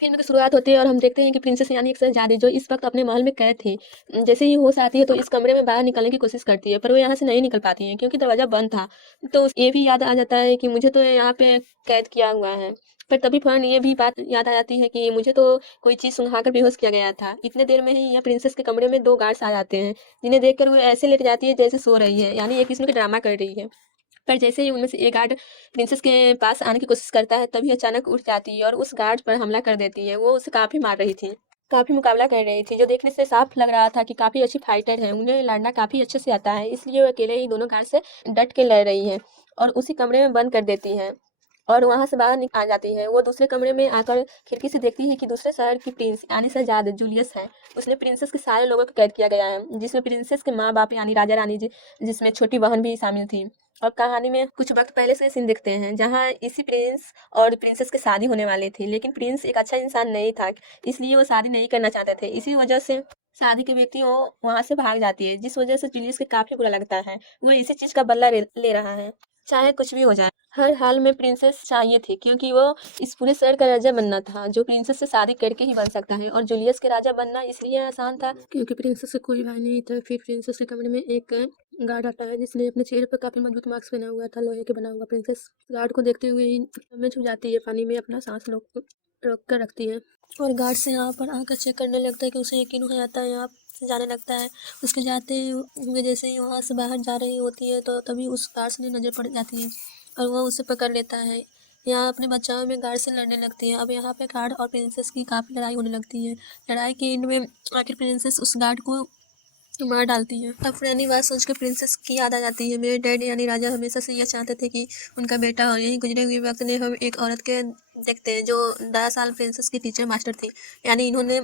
Film की शुरुआत होती है और हम देखते हैं कि प्रिंसेस यानी एक शहज़ादी जो इस वक़्त अपने महल में कैद थी। जैसे ही होश आती है तो इस कमरे में बाहर निकलने की कोशिश करती है, पर वो यहाँ से नहीं निकल पाती हैं क्योंकि दरवाज़ा बंद था। तो ये भी याद आ जाता है कि मुझे तो यहाँ पे कैद किया हुआ है। पर तभी फ़ौरन ये भी बात याद आ जाती है कि मुझे तो कोई चीज़ सुंघाकर बेहोश किया गया था। इतने देर में ही यह प्रिंसेस के कमरे में 2 गार्ड्स आ जाते हैं, जिन्हें देखकर वो ऐसे लेट जाती है जैसे सो रही है, यानी ये किस्म का ड्रामा कर रही है। पर जैसे ही उनमें से एक गार्ड प्रिंसेस के पास आने की कोशिश करता है, तभी अचानक उठ जाती है और उस गार्ड पर हमला कर देती है। वो उसे काफ़ी मार रही थी, काफ़ी मुकाबला कर रही थी, जो देखने से साफ लग रहा था कि काफ़ी अच्छी फाइटर है। उन्हें लड़ना काफ़ी अच्छे से आता है, इसलिए वो अकेले ही दोनों गार्ड से डट के लड़ रही है और उसी कमरे में बंद कर देती है और वहाँ से बाहर आ जाती है। वो दूसरे कमरे में आकर खिड़की से देखती है कि दूसरे शहर की प्रिंस यानी शहजाद जूलियस है। उसने प्रिंसेस के सारे लोगों को कैद किया गया है, जिसमें प्रिंसेस के माँ बाप यानी राजा रानी जी, जिसमें छोटी बहन भी शामिल थी। और कहानी में कुछ वक्त पहले से सीन दिखते हैं जहाँ इसी प्रिंस और प्रिंसेस की शादी होने वाली थी, लेकिन प्रिंस एक अच्छा इंसान नहीं था, इसलिए वो शादी नहीं करना चाहते थे। इसी वजह से शादी के व्यक्ति वो वहां से भाग जाती है, जिस वजह से जूलियस को काफी बुरा लगता है। वो इसी चीज का बदला ले रहा है, चाहे कुछ भी हो जाए। हर हाल में प्रिंसेस चाहिए थी क्योंकि वो इस पूरे शहर का राजा बनना था, जो प्रिंसेस से शादी करके ही बन सकता है। और जूलियस के राजा बनना इसलिए आसान था क्योंकि प्रिंसेस से कोई भाई नहीं था। फिर प्रिंसेस के कमरे में एक गार्ड आता है जिसने अपने चेहरे पर काफी मजबूत मास्क पहना हुआ था, लोहे के बना हुआ। प्रिंसेस गार्ड को देखते हुए ही में छुप जाती है, पानी में अपना सांस रोक कर रखती है और गार्ड से यहाँ पर आकर चेक करने लगता है कि उसे यकीन हो जाता है। यहाँ से जाने लगता है। उसके जाते हुए जैसे ही वहाँ से बाहर जा रही होती है तो तभी उस गार्ड से नज़र पड़ जाती है और वह उसे पकड़ लेता है। यहाँ अपने बचाव में गार्ड से लड़ने लगती है। अब यहाँ पे गार्ड और प्रिंसेस की काफ़ी लड़ाई होने लगती है। लड़ाई के एंड में आखिर प्रिंसेस उस गार्ड को मार डालती है। अब पुरानी बात सोच के प्रिंसेस की याद आ जाती है। मेरे डैड यानी राजा हमेशा से यह चाहते थे कि उनका बेटा हो। यही गुजरे हुए वक्त ने हम एक औरत के देखते हैं जो 10 साल प्रिंसेस की टीचर मास्टर थी, यानी इन्होंने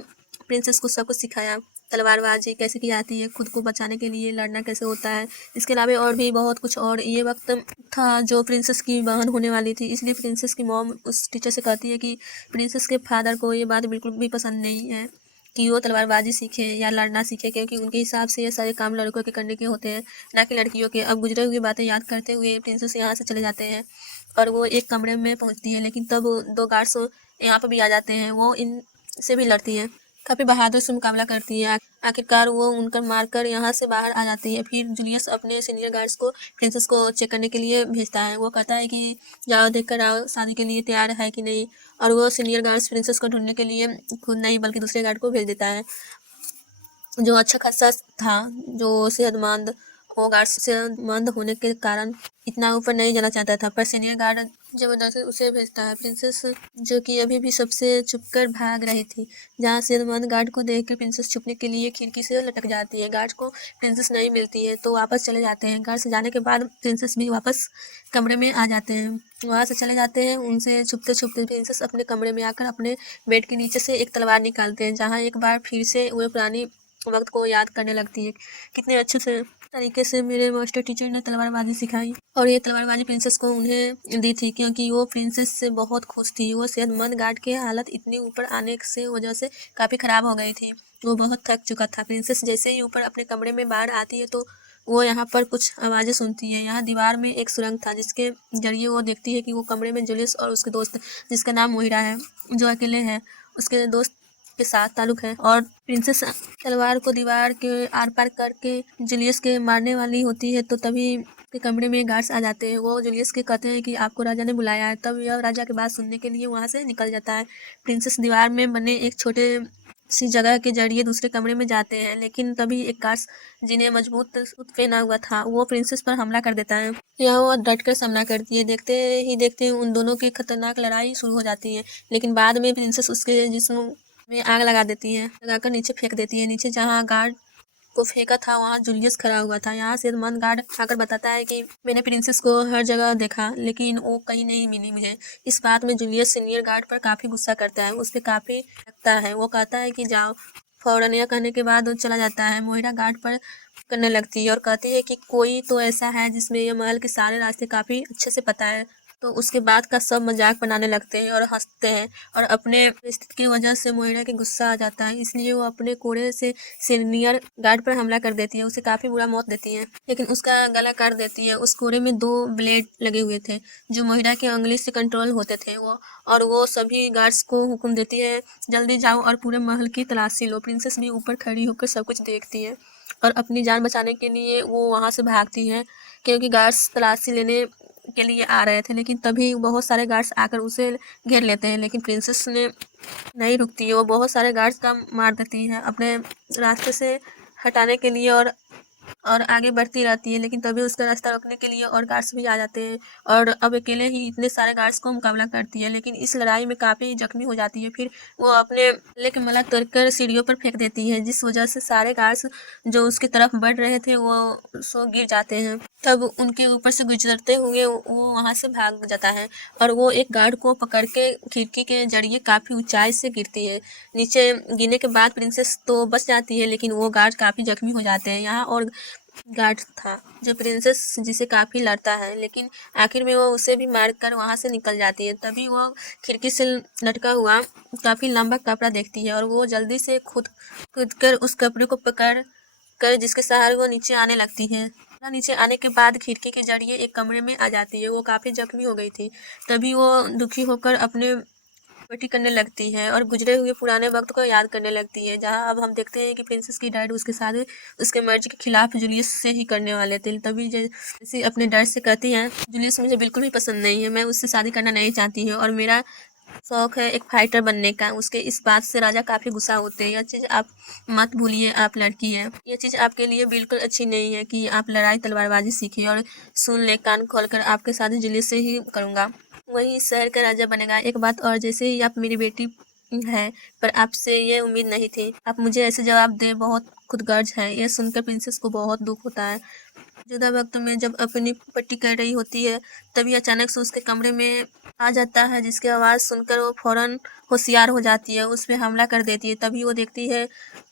प्रिंसेस को सब कुछ सिखाया। तलवारबाजी कैसे की जाती है, खुद को बचाने के लिए लड़ना कैसे होता है, इसके अलावा और भी बहुत कुछ। और ये वक्त था जो प्रिंसेस की बहन होने वाली थी, इसलिए प्रिंसेस की मॉम उस टीचर से कहती है कि प्रिंसेस के फादर को ये बात बिल्कुल भी पसंद नहीं है कि वो तलवारबाजी सीखे या लड़ना सीखे, क्योंकि उनके हिसाब से ये सारे काम लड़कों के करने के होते हैं, ना कि लड़कियों के। अब गुजरे हुए बातें याद करते हुए प्रिंसेस यहाँ से चले जाते हैं और वो एक कमरे में पहुँचती है, लेकिन तब 2 गार्ड्स यहाँ पर भी आ जाते हैं। वो इन से भी लड़ती है, काफ़ी बहादुर से मुकाबला करती है। आखिरकार वो उनकर मारकर यहाँ से बाहर आ जाती है। फिर जूलियस अपने सीनियर गार्ड्स को प्रिंसेस को चेक करने के लिए भेजता है। वो कहता है कि जाओ देख कर आओ शादी के लिए तैयार है कि नहीं। और वो सीनियर गार्ड्स प्रिंसेस को ढूंढने के लिए खुद नहीं बल्कि दूसरे गार्ड को भेज देता है, जो अच्छा खासा था, जो सेहतमंद। वो गार्ड सेहतमंद होने के कारण इतना ऊपर नहीं जाना चाहता था, पर सीनियर गार्ड जबरदस्ती उसे भेजता है। प्रिंसेस जो कि अभी भी सबसे छुपकर भाग रही थी, जहाँ सेहतमंद गार्ड को देखकर प्रिंसेस छुपने के लिए खिड़की से लटक जाती है। गार्ड को प्रिंसेस नहीं मिलती है तो वापस चले जाते हैं। घर से जाने के बाद प्रिंसेस भी वापस कमरे में आ जाते हैं। वहाँ से चले जाते हैं। उनसे छुपते छुपते प्रिंसेस अपने कमरे में आकर अपने बेड के नीचे से एक तलवार निकालते हैं, जहाँ एक बार फिर से वह पुरानी वक्त को याद करने लगती है। कितने अच्छे से तरीके से मेरे मास्टर टीचर ने तलवारबाजी सिखाई और ये तलवारबाजी प्रिंसेस को उन्हें दी थी, क्योंकि वो प्रिंसेस से बहुत खुश थी। वो सेहतमंद गार्ड की हालत इतनी ऊपर आने से वजह से काफ़ी ख़राब हो गई थी। वो बहुत थक चुका था। प्रिंसेस जैसे ही ऊपर अपने कमरे में बाहर आती है तो वो यहाँ पर कुछ आवाज़ें सुनती है। यहाँ दीवार में एक सुरंग था जिसके जरिए वो देखती है कि वो कमरे में जूलियस और उसके दोस्त, जिसका नाम मोहिरा है, जो अकेले हैं, उसके दोस्त के साथ ताल्लुक है। और प्रिंसेस तलवार को दीवार के आर पार करके जूलियस के मारने वाली होती है तो तभी के कमरे में गार्ड्स आ जाते हैं। वो जूलियस के कहते हैं कि आपको राजा ने बुलाया है। तब यह राजा की बात सुनने के लिए वहाँ से निकल जाता है। प्रिंसेस दीवार में बने एक छोटे सी जगह के जरिए दूसरे कमरे में जाते हैं, लेकिन तभी एक गार्ड्स जिन्हें मजबूत सूट पहना हुआ था वो प्रिंसेस पर हमला कर देता है। यह वो डट कर सामना करती है। देखते ही देखते उन दोनों की खतरनाक लड़ाई शुरू हो जाती है, लेकिन बाद में प्रिंसेस उसके जिस्म में आग लगा देती है, लगाकर नीचे फेंक देती है। नीचे जहाँ गार्ड को फेंका था वहाँ जूलियस खड़ा हुआ था। यहाँ सेहतमंद गार्ड आकर बताता है कि मैंने प्रिंसेस को हर जगह देखा लेकिन वो कहीं नहीं मिली मुझे। इस बात में जूलियस सीनियर गार्ड पर काफ़ी गुस्सा करता है, उस पर काफ़ी लगता है। वो कहता है कि जाओ। फौरन यह कहने के बाद वो चला जाता है। मोहिरा गार्ड पर करने लगती है और कहती है कि कोई तो ऐसा है जिसमें यह महल के सारे रास्ते काफ़ी अच्छे से पता है। तो उसके बाद का सब मजाक बनाने लगते हैं और हंसते हैं और अपने परिस्थिति की वजह से मोहिरा के गुस्सा आ जाता है, इसलिए वो अपने कोड़े से सीनियर गार्ड पर हमला कर देती है, उसे काफी बुरा मौत देती है, लेकिन उसका गला काट देती है। उस कोड़े में 2 ब्लेड लगे हुए थे जो मोहिरा के उंगली से कंट्रोल होते थे। वो सभी गार्ड्स को हुक्म देती है, जल्दी जाओ और पूरे महल की तलाशी लो। प्रिंसेस भी ऊपर खड़ी होकर सब कुछ देखती है और अपनी जान बचाने के लिए वो वहाँ से भागती है, क्योंकि गार्ड्स तलाशी लेने के लिए आ रहे थे। लेकिन तभी बहुत सारे गार्ड्स आकर उसे घेर लेते हैं, लेकिन प्रिंसेस ने नहीं रुकती है, वो बहुत सारे गार्ड्स का मार देती है अपने रास्ते से हटाने के लिए और आगे बढ़ती रहती है। लेकिन तभी उसका रास्ता रोकने के लिए और गार्ड्स भी आ जाते हैं और अब अकेले ही इतने सारे गार्ड्स को मुकाबला करती है, लेकिन इस लड़ाई में काफ़ी जख्मी हो जाती है। फिर वो अपने गले की माला तोड़कर सीढ़ियों पर फेंक देती है, जिस वजह से सारे गार्ड्स जो उसकी तरफ बढ़ रहे थे वो गिर जाते हैं। तब उनके ऊपर से गुजरते हुए वो वहाँ से भाग जाता है और वो एक गार्ड को पकड़ के खिड़की के जरिए काफ़ी ऊंचाई से गिरती है। नीचे गिरने के बाद प्रिंसेस तो बच जाती है, लेकिन वो गार्ड काफ़ी जख्मी हो जाते हैं। यहाँ और गार्ड था जो प्रिंसेस जिसे काफ़ी लड़ता है, लेकिन आखिर में वो उसे भी मार कर वहाँ से निकल जाती है। तभी वो खिड़की से लटका हुआ काफ़ी लंबा कपड़ा देखती है और वो जल्दी से खुद कर उस कपड़े को पकड़ कर जिसके सहारे वो नीचे आने लगती है। नीचे आने के बाद खिड़की के जरिए एक कमरे में आ जाती है। वो काफ़ी जख्मी हो गई थी। तभी वो दुखी होकर अपने बेटी करने लगती है और गुजरे हुए पुराने वक्त को याद करने लगती है, जहाँ अब हम देखते हैं कि प्रिंसेस की डैड उसके साथ उसके मर्जी के खिलाफ जूलियस से ही करने वाले थे। तभी जैसे अपने डैड से कहती हैं, जूलियस मुझे बिल्कुल भी पसंद नहीं है, मैं उससे शादी करना नहीं चाहती हूँ और मेरा शौक है एक फाइटर बनने का। उसके इस बात से राजा काफ़ी गुस्सा होते हैं। यह चीज़ आप मत भूलिए, आप लड़की हैं, यह चीज़ आपके लिए बिल्कुल अच्छी नहीं है कि आप लड़ाई तलवारबाजी सीखिए। और सुन ले, कान खोलकर, आपके शादी जूलियस से ही करूँगा, वही इस शहर का राजा बनेगा। एक बात और, जैसे ही आप मेरी बेटी है, पर आपसे ये उम्मीद नहीं थी आप मुझे ऐसे जवाब दे, बहुत खुदगर्ज है। यह सुनकर प्रिंसेस को बहुत दुख होता है। जुदा वक्त में जब अपनी पट्टी कर रही होती है, तभी अचानक से उसके कमरे में आ जाता है, जिसकी आवाज़ सुनकर वो फौरन होशियार हो जाती है, उस पर हमला कर देती है। तभी वो देखती है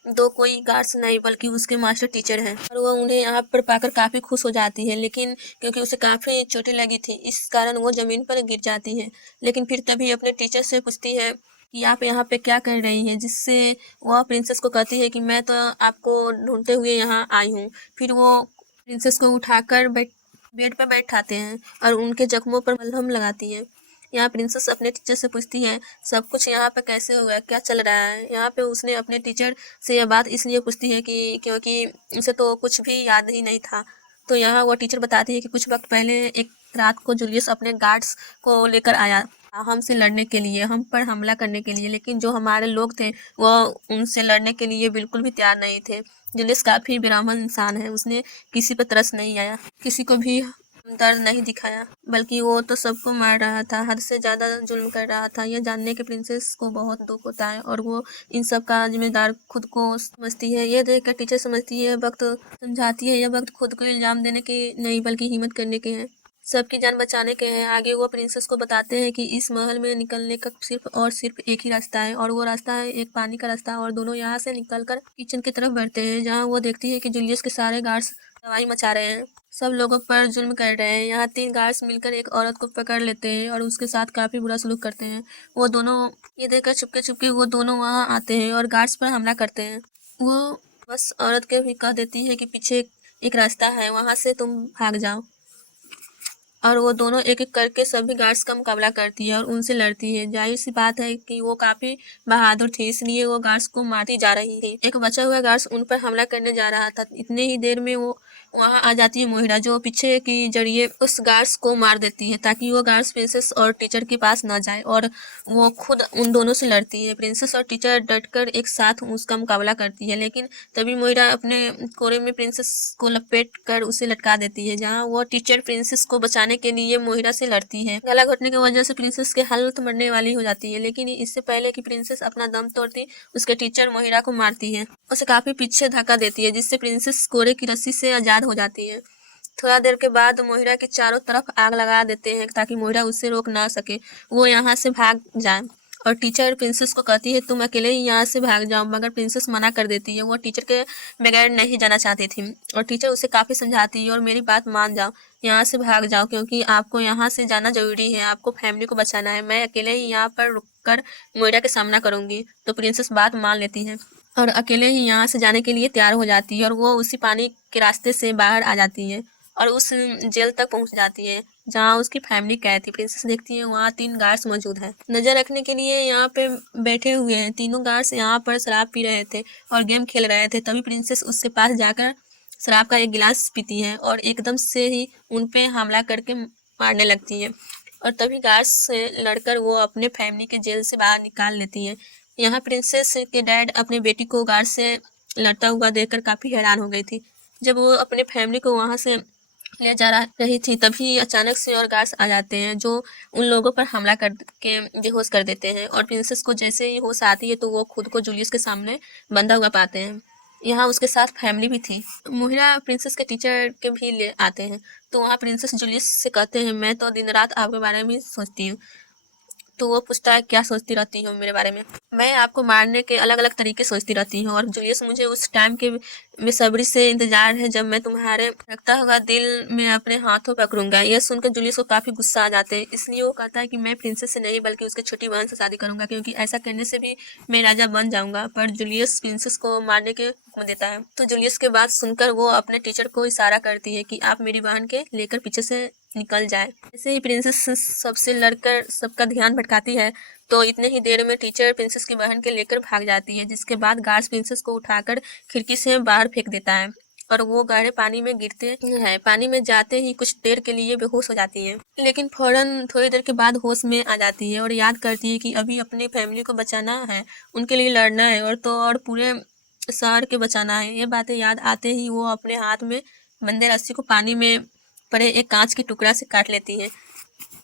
2 कोई गार्ड्स नहीं बल्कि उसके मास्टर टीचर हैं और वो उन्हें यहाँ पर पाकर काफ़ी खुश हो जाती है, लेकिन क्योंकि उसे काफ़ी चोटें लगी थी इस कारण वो ज़मीन पर गिर जाती है। लेकिन फिर तभी अपने टीचर से पूछती है कि आप यहाँ पे क्या कर रही हैं, जिससे वह प्रिंसेस को कहती है कि मैं तो आपको ढूंढते हुए यहाँ आई हूँ। फिर वो प्रिंसेस को उठाकर बेड पर बैठाते हैं और उनके जख्मों पर मलहम लगाती है। यहाँ प्रिंसेस अपने टीचर से पूछती है, सब कुछ यहाँ पे कैसे हुआ, क्या चल रहा है यहाँ पे। उसने अपने टीचर से यह बात इसलिए पूछती है कि क्योंकि उसे तो कुछ भी याद ही नहीं था। तो यहाँ वो टीचर बताती है कि कुछ वक्त पहले एक रात को जूलियस अपने गार्ड्स को लेकर आया हमसे लड़ने के लिए, हम पर हमला करने के लिए, लेकिन जो हमारे लोग थे वो उनसे लड़ने के लिए बिल्कुल भी तैयार नहीं थे। जूलियस काफ़ी ब्राह्मण इंसान है, उसने किसी पर तरस नहीं आया, किसी को भी दर्द नहीं दिखाया, बल्कि वो तो सबको मार रहा था, हद से ज़्यादा जुल्म कर रहा था। यह जानने के प्रिंसेस को बहुत दुख होता है और वो इन सब का जिम्मेदार खुद को समझती है। ये देखकर टीचर समझती है वक्त समझाती है, यह वक्त खुद को इल्ज़ाम देने के नहीं बल्कि हिम्मत करने के हैं, सबकी जान बचाने के हैं। आगे वो प्रिंसेस को बताते हैं कि इस महल में निकलने का सिर्फ और सिर्फ एक ही रास्ता है और वो रास्ता है एक पानी का रास्ता। और दोनों यहाँ से निकलकर किचन की तरफ बढ़ते हैं, जहाँ वो देखती है कि जूलियस के सारे गार्ड्स तबाही मचा रहे हैं, सब लोगों पर जुल्म कर रहे हैं। यहाँ 3 गार्ड्स मिलकर एक औरत को पकड़ लेते हैं और उसके साथ काफ़ी बुरा सलूक करते हैं। वो दोनों ये देखकर चुपके चुपके वो दोनों वहाँ आते हैं और गार्ड्स पर हमला करते हैं। वो बस औरत के भी कह देती है कि पीछे एक रास्ता है, वहाँ से तुम भाग जाओ। और वो दोनों एक एक करके सभी गार्ड्स का मुकाबला करती है और उनसे लड़ती है। जाहिर सी बात है कि वो काफ़ी बहादुर थी, इसलिए वो गार्ड्स को मारती जा रही थी। एक बचा हुआ गार्ड्स उन पर हमला करने जा रहा था, इतने ही देर में वो वहाँ आ जाती है मोहिरा, जो पीछे की जरिए उस गार्ड्स को मार देती है ताकि वो गार्ड्स प्रिंसेस और टीचर के पास न जाए और वो खुद उन दोनों से लड़ती है। प्रिंसेस और टीचर डटकर एक साथ उसका मुकाबला करती है, लेकिन तभी मोहिरा अपने कोरे में प्रिंसेस को लपेट कर उसे लटका देती है, जहाँ वो टीचर प्रिंसेस को बचाने के लिए मोहिरा से लड़ती है। गला घोटने की वजह से प्रिंसेस की हालत मरने वाली हो जाती है, लेकिन इससे पहले कि प्रिंसेस अपना दम तोड़ती, उसके टीचर मोहिरा को मारती है, उसे काफ़ी पीछे धक्का देती है, जिससे प्रिंसेस कोरे की रस्सी से आज़ाद हो जाती है। थोड़ा देर के बाद मोहिरा के चारों तरफ आग लगा देते हैं ताकि मोहिरा उससे रोक ना सके, वो यहाँ से भाग जाए। और टीचर प्रिंसेस को कहती है तुम अकेले ही यहाँ से भाग जाओ, मगर प्रिंसेस मना कर देती है। वो टीचर के बगैर नहीं जाना चाहती थी और टीचर उसे काफ़ी समझाती है और मेरी बात मान जाओ, यहाँ से भाग जाओ, क्योंकि आपको यहाँ से जाना ज़रूरी है, आपको फैमिली को बचाना है। मैं अकेले ही यहाँ पर रुक कर मोइरा का सामना करूँगी। तो प्रिंसेस बात मान लेती है और अकेले ही यहाँ से जाने के लिए तैयार हो जाती है और वो उसी पानी के रास्ते से बाहर आ जाती है और उस जेल तक पहुँच जाती है जहाँ उसकी फैमिली कैद थी। प्रिंसेस देखती है वहाँ 3 गार्ड्स मौजूद हैं, नज़र रखने के लिए यहाँ पे बैठे हुए हैं। तीनों गार्ड्स यहाँ पर शराब पी रहे थे और गेम खेल रहे थे। तभी प्रिंसेस उसके पास जाकर शराब का एक गिलास पीती है और एकदम से ही उन पे हमला करके मारने लगती है और तभी गार्ड्स से लड़कर वो अपने फैमिली के जेल से बाहर निकाल लेती है। यहाँ प्रिंसेस के डैड अपने बेटी को गार्ड से लड़ता हुआ देखकर काफ़ी हैरान हो गई थी। जब वो अपने फैमिली को वहाँ से ले जा रही थी तभी अचानक से और गार्ड्स आ जाते हैं जो उन लोगों पर हमला करके बेहोश कर देते हैं और प्रिंसेस को जैसे ही होश आती है तो वो खुद को जूलियस के सामने बंधा हुआ पाते हैं। यहाँ उसके साथ फैमिली भी थी। मोहिरा प्रिंसेस के टीचर के भी ले आते हैं तो वहाँ प्रिंसेस जूलियस से कहते हैं मैं तो दिन रात आपके बारे में सोचती हूँ। तो वो पूछता है क्या सोचती रहती हो मेरे बारे में। मैं आपको मारने के अलग अलग तरीके सोचती रहती हूँ और जूलियस मुझे उस टाइम के बेसब्री से इंतजार है जब मैं तुम्हारे रखता हुआ दिल में अपने हाथों पकड़ूंगा। यह सुनकर जूलियस को काफ़ी गुस्सा आ जाते हैं, इसलिए वो कहता है कि मैं प्रिंसेस से नहीं बल्कि उसके छोटी बहन से शादी करूंगा, क्योंकि ऐसा करने से भी मैं राजा बन जाऊंगा। पर जूलियस प्रिंसेस को मारने के हुक्म देता है। तो जूलियस के बात सुनकर वो अपने टीचर को इशारा करती है कि आप मेरी बहन के लेकर पीछे से निकल जाए। ऐसे ही प्रिंसेस सबसे लड़कर सबका ध्यान भटकाती है तो इतने ही देर में टीचर प्रिंसेस की बहन के लेकर भाग जाती है, जिसके बाद गार्ड्स प्रिंसेस को उठाकर खिड़की से बाहर फेंक देता है और वो गाड़े पानी में गिरते हैं। पानी में जाते ही कुछ देर के लिए बेहोश हो जाती है, लेकिन फौरन थोड़ी देर के बाद होश में आ जाती है और याद करती है कि अभी अपनी फैमिली को बचाना है, उनके लिए लड़ना है और पूरे शहर के बचाना है। ये बातें याद आते ही वो अपने हाथ में बंदे रस्सी को पानी में पड़े एक कांच के टुकड़ा से काट लेती है।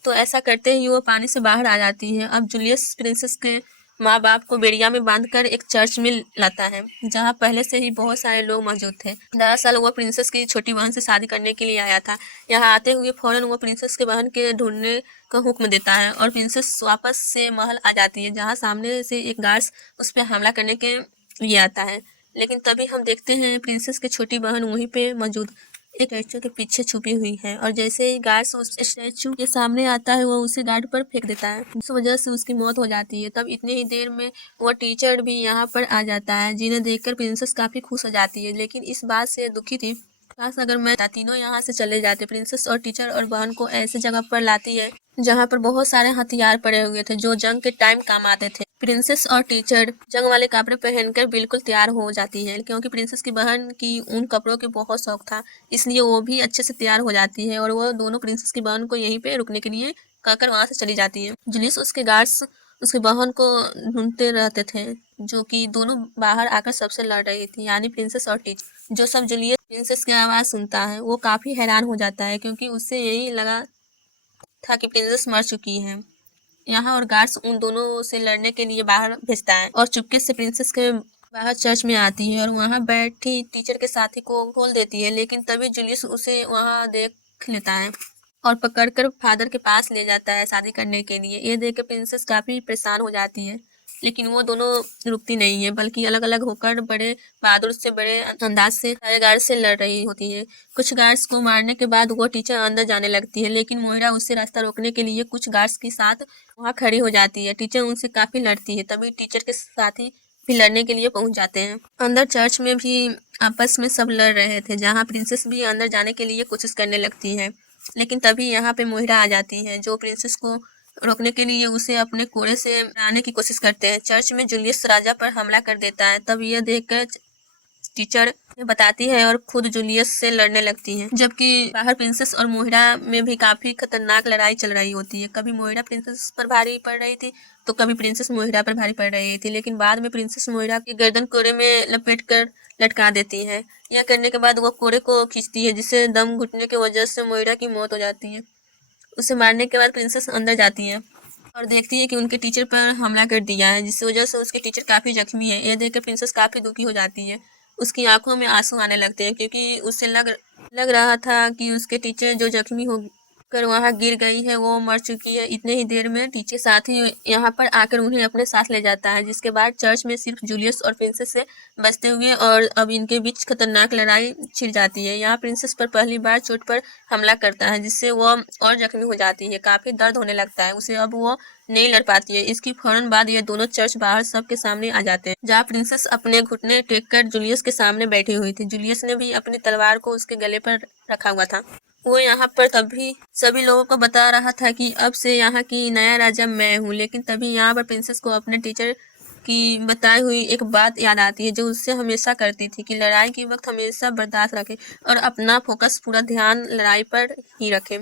तो ऐसा करते ही वो पानी से बाहर आ जाती है। अब जूलियस प्रिंसेस के माँ बाप को बेड़िया में बांधकर एक चर्च में लाता है जहाँ पहले से ही बहुत सारे लोग मौजूद थे। दरअसल वो प्रिंसेस की छोटी बहन से शादी करने के लिए आया था। यहाँ आते हुए फौरन वो प्रिंसेस के बहन के ढूंढने का हुक्म देता है और प्रिंसेस वापस से महल आ जाती है जहाँ सामने से एक गार्ड्स उस पर हमला करने के लिए आता है। लेकिन तभी हम देखते हैं प्रिंसेस की छोटी बहन वहीं पे मौजूद एक स्टैचू के पीछे छुपी हुई है और जैसे ही गार्ड उस स्टैचू के सामने आता है वो उसे गार्ड पर फेंक देता है। इस वजह से उसकी मौत हो जाती है। तब इतनी ही देर में वो टीचर भी यहाँ पर आ जाता है, जिन्हें देखकर प्रिंसेस काफ़ी खुश हो जाती है, लेकिन इस बात से दुखी थी। काश अगर मैं तीनों यहाँ से चले जाते। प्रिंसेस और टीचर और बहन को ऐसे जगह पर लाती है जहाँ पर बहुत सारे हथियार पड़े हुए थे जो जंग के टाइम काम आते थे। प्रिंसेस और टीचर जंग वाले कपड़े पहनकर बिल्कुल तैयार हो जाती है, क्योंकि प्रिंसेस की बहन की उन कपड़ों के बहुत शौक था, इसलिए वो भी अच्छे से तैयार हो जाती है और वो दोनों प्रिंसेस की बहन को यहीं पे रुकने के लिए कहकर वहाँ से चली जाती है। जुलियस उसके गार्ड्स उसकी बहन को ढूंढते रहते थे, जो कि दोनों बाहर आकर सबसे लड़ रही थी, यानी प्रिंसेस और टीचर। जो सब जुलियस प्रिंसेस की आवाज़ सुनता है वो काफ़ी हैरान हो जाता है, क्योंकि उससे यही लगा था कि प्रिंसेस मर चुकी है। यहाँ और गार्ड्स उन दोनों से लड़ने के लिए बाहर भेजता है और चुपके से प्रिंसेस के बाहर चर्च में आती है और वहाँ बैठी टीचर के साथी को खोल देती है। लेकिन तभी जूलियस उसे वहाँ देख लेता है और पकड़कर फादर के पास ले जाता है शादी करने के लिए। ये देख कर प्रिंसेस काफ़ी परेशान हो जाती है, लेकिन वो दोनों रुकती नहीं है, बल्कि अलग अलग होकर बड़े बहादुर से बड़े अंदाज से सारे गार्ड से लड़ रही होती है। कुछ गार्ड्स को मारने के बाद वो टीचर अंदर जाने लगती है, लेकिन मोहिरा उससे रास्ता रोकने के लिए कुछ गार्ड्स के साथ वहाँ खड़ी हो जाती है। टीचर उनसे काफ़ी लड़ती है, तभी टीचर के साथी भी लड़ने के लिए पहुंच जाते हैं। अंदर चर्च में भी आपस में सब लड़ रहे थे, जहाँ प्रिंसेस भी अंदर जाने के लिए कोशिश करने लगती है, लेकिन तभी यहाँ पे मोहिरा आ जाती है जो प्रिंसेस को रोकने के लिए उसे अपने कोड़े से आने की कोशिश करते हैं। चर्च में जूलियस राजा पर हमला कर देता है। तब यह देखकर टीचर बताती है और खुद जूलियस से लड़ने लगती है, जबकि बाहर प्रिंसेस और मोहिरा में भी काफी खतरनाक लड़ाई चल रही होती है। कभी मोहिरा प्रिंसेस पर भारी पड़ रही थी तो कभी प्रिंसेस मोहिरा पर भारी पड़ रही थी, लेकिन बाद में प्रिंसेस मोहिरा की गर्दन कोड़े में लपेट कर लटका देती है। यह करने के बाद वो कोड़े को खींचती है, जिससे दम घुटने की वजह से मोहिरा की मौत हो जाती है। उसे मारने के बाद प्रिंसेस अंदर जाती है और देखती है कि उनके टीचर पर हमला कर दिया है, जिसकी वजह से उसके टीचर काफ़ी जख्मी है। यह देखकर प्रिंसेस काफ़ी दुखी हो जाती है। उसकी आंखों में आंसू आने लगते हैं, क्योंकि उसे लग रहा था कि उसके टीचर जो जख्मी हो कर वहाँ गिर गई है, वो मर चुकी है। इतने ही देर में टीचर साथ ही यहाँ पर आकर उन्हें अपने साथ ले जाता है, जिसके बाद चर्च में सिर्फ जूलियस और प्रिंसेस से बचते हुए और अब इनके बीच खतरनाक लड़ाई छिड़ जाती है। यहाँ प्रिंसेस पर पहली बार चोट पर हमला करता है, जिससे वो और जख्मी हो जाती है, काफी दर्द होने लगता है उसे। अब वो नहीं लड़ पाती है। इसकी फौरन बाद ये दोनों चर्च बाहर सबके सामने आ जाते हैं, जहाँ प्रिंसेस अपने घुटने टेक कर जूलियस के सामने बैठी हुई थी। जूलियस ने भी अपनी तलवार को उसके गले पर रखा हुआ था। वो यहाँ पर तभी सभी लोगों को बता रहा था कि अब से यहाँ की नया राजा मैं हूँ, लेकिन तभी यहाँ पर प्रिंसेस को अपने टीचर की बताई हुई एक बात याद आती है, जो उससे हमेशा करती थी कि लड़ाई के वक्त हमेशा बर्दाश्त रखे और अपना फोकस पूरा ध्यान लड़ाई पर ही रखे।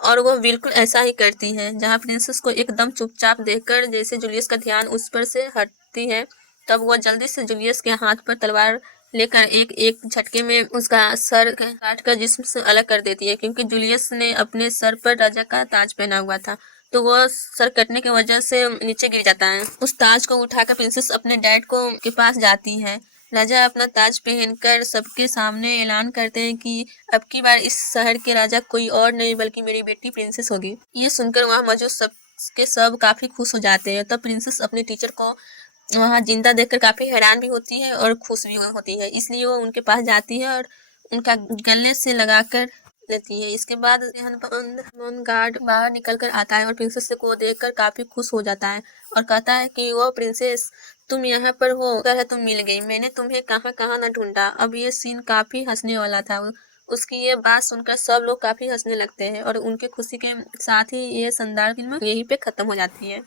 और वो बिल्कुल ऐसा ही करती है। जहाँ प्रिंसेस को एकदम चुपचाप देखकर जैसे जूलियस का ध्यान उस पर से हटती है, तब वो जल्दी से जूलियस के हाथ पर तलवार लेकर एक एक झटके में उसका सर काट कर जिस्म से अलग कर देती है, क्योंकि जूलियस ने अपने सर पर राजा का ताज पहना हुआ था, तो वो सर कटने की वजह से नीचे गिर जाता है। उस ताज को उठाकर प्रिंसेस अपने डैड को के पास जाती है। राजा अपना ताज पहनकर सबके सामने ऐलान करते हैं कि अब की बार इस शहर के राजा कोई और नहीं बल्कि मेरी बेटी प्रिंसेस होगी। ये सुनकर वहाँ मौजूद सब काफी खुश हो जाते हैं। तब प्रिंसेस अपने टीचर को वहाँ जिंदा देखकर काफी हैरान भी होती है और खुश भी होती है, इसलिए वो उनके पास जाती है और उनका गले से लगाकर लेती है। इसके बाद गार्ड बाहर निकल कर आता है और प्रिंसेस को देखकर काफी खुश हो जाता है और कहता है कि वो प्रिंसेस, तुम यहाँ पर हो, कर तुम मिल गई, मैंने तुम्हें कहाँ कहाँ न ढूंढा। अब ये सीन काफी हंसने वाला था। उसकी ये बात सुनकर सब लोग काफी हंसने लगते हैं और उनके खुशी के साथ ही ये शानदार फिल्म यहीं पे खत्म हो जाती है।